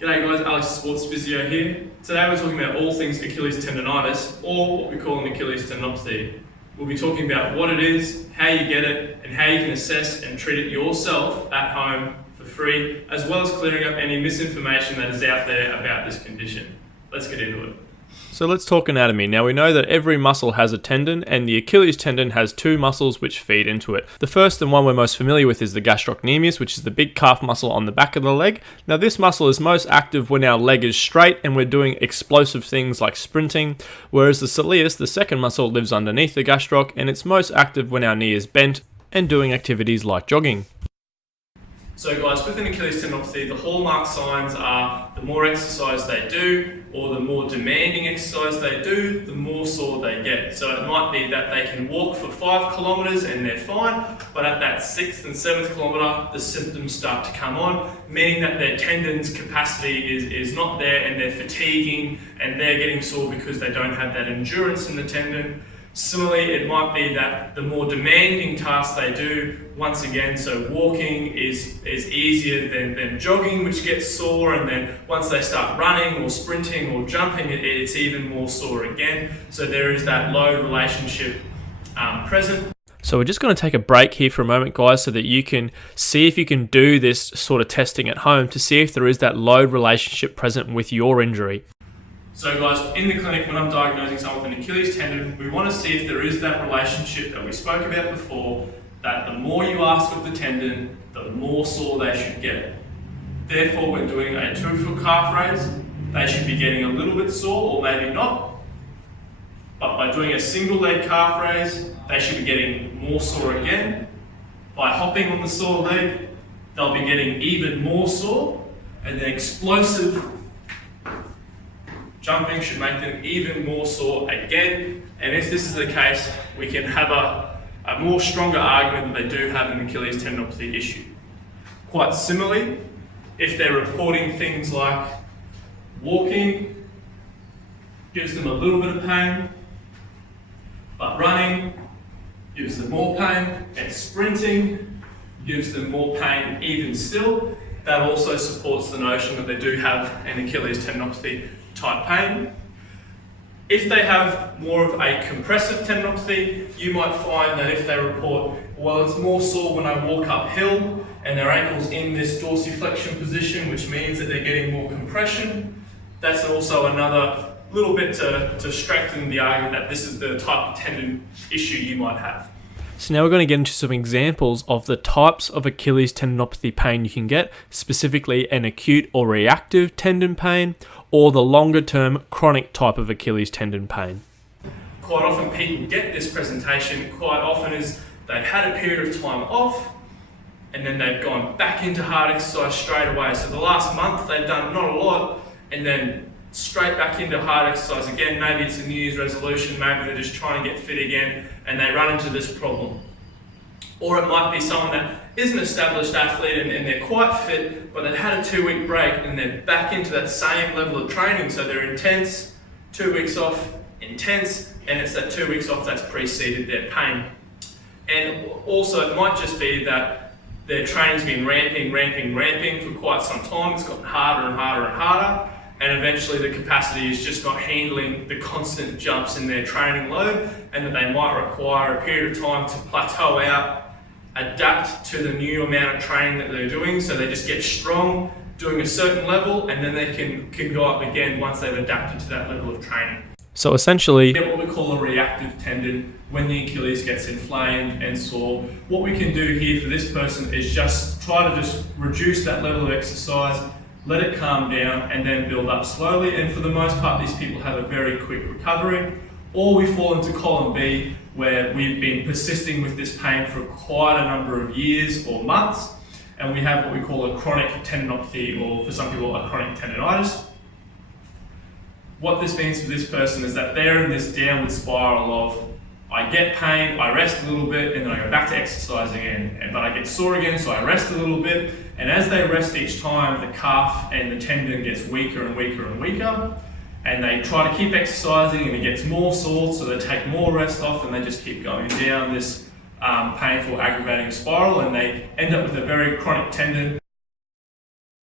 G'day guys, Alex Sports Physio here. Today we're talking about all things Achilles tendonitis, or what we call an Achilles tendinopathy. We'll be talking about what it is, how you get it, and how you can assess and treat it yourself at home for free, as well as clearing up any misinformation that is out there about this condition. Let's get into it. So let's talk anatomy. Now we know that every muscle has a tendon, and the Achilles tendon has two muscles which feed into it. The first and one we're most familiar with is the gastrocnemius, which is the big calf muscle on the back of the leg. Now this muscle is most active when our leg is straight and we're doing explosive things like sprinting, whereas the soleus, the second muscle, lives underneath the gastroc, and it's most active when our knee is bent and doing activities like jogging. So guys, with an Achilles tendinopathy, the hallmark signs are the more exercise they do, or the more demanding exercise they do, the more sore they get. So it might be that they can walk for 5 kilometers and they're fine, but at that 6th and 7th kilometer, the symptoms start to come on, meaning that their tendon's capacity is not there and they're fatiguing and they're getting sore because they don't have that endurance in the tendon. Similarly, it might be that the more demanding tasks they do, once again, so walking is easier than jogging, which gets sore, and then once they start running or sprinting or jumping, it's even more sore again. So there is that load relationship present. So we're just going to take a break here for a moment, guys, so that you can see if you can do this sort of testing at home to see if there is that load relationship present with your injury. So guys, in the clinic when I'm diagnosing someone with an Achilles tendon, we want to see if there is that relationship that we spoke about before, that the more you ask of the tendon, the more sore they should get. Therefore, when doing a 2-foot calf raise, they should be getting a little bit sore, or maybe not. But by doing a single leg calf raise, they should be getting more sore again. By hopping on the sore leg, they'll be getting even more sore, and then explosive jumping should make them even more sore again. And if this is the case, we can have a more stronger argument that they do have an Achilles tendinopathy issue. Quite similarly, if they're reporting things like walking gives them a little bit of pain, but running gives them more pain, and sprinting gives them more pain even still, that also supports the notion that they do have an Achilles tendinopathy type pain. If they have more of a compressive tendinopathy, you might find that if they report, well, it's more sore when I walk uphill and their ankle's in this dorsiflexion position, which means that they're getting more compression. That's also another little bit to strengthen the argument that this is the type of tendon issue you might have. So now we're going to get into some examples of the types of Achilles tendinopathy pain you can get, specifically an acute or reactive tendon pain, or the longer term chronic type of Achilles tendon pain. Quite often people get this presentation, quite often is they've had a period of time off and then they've gone back into hard exercise straight away. So the last month they've done not a lot and then straight back into hard exercise again. Maybe it's a New Year's resolution, maybe they're just trying to get fit again and they run into this problem. Or it might be someone that is an established athlete and they're quite fit, but they've had a 2-week break and they're back into that same level of training. So they're intense, 2 weeks off, intense, and it's that 2 weeks off that's preceded their pain. And also it might just be that their training's been ramping for quite some time. It's gotten harder and harder and harder. And eventually the capacity is just not handling the constant jumps in their training load, and that they might require a period of time to plateau out, adapt to the new amount of training that they're doing, so they just get strong doing a certain level and then they can go up again once they've adapted to that level of training. So essentially, get what we call a reactive tendon when the Achilles gets inflamed and sore. What we can do here for this person is just try to just reduce that level of exercise, let it calm down and then build up slowly, and for the most part these people have a very quick recovery. Or we fall into column B, where we've been persisting with this pain for quite a number of years or months, and we have what we call a chronic tendinopathy, or for some people a chronic tendinitis. What this means for this person is that they're in this downward spiral of, I get pain, I rest a little bit, and then I go back to exercise again. But I get sore again, so I rest a little bit. And as they rest each time, the calf and the tendon gets weaker and weaker and weaker. And they try to keep exercising and it gets more sore, so they take more rest off and they just keep going down this painful, aggravating spiral, and they end up with a very chronic tendon